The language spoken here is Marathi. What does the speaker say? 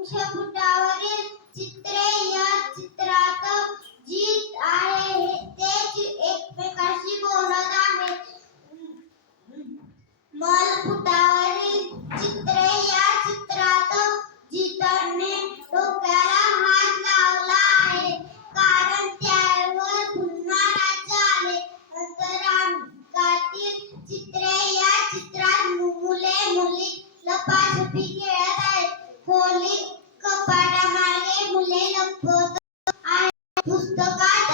मुखपुटावरील चित्रे या चित्रात जी आहे ते एकमेकाशी बोलत आहे. मलपुटावरील चित्रे या चित्रात जितने डोक्याला हात लावला आहे. कारण त्यावर पुन्हा राज्य आले अंतरांगातील चित्रे या चित्रात मुले मुली लपाछपी कपाटा मारे मुले लपवतो. आणि पुस्तकात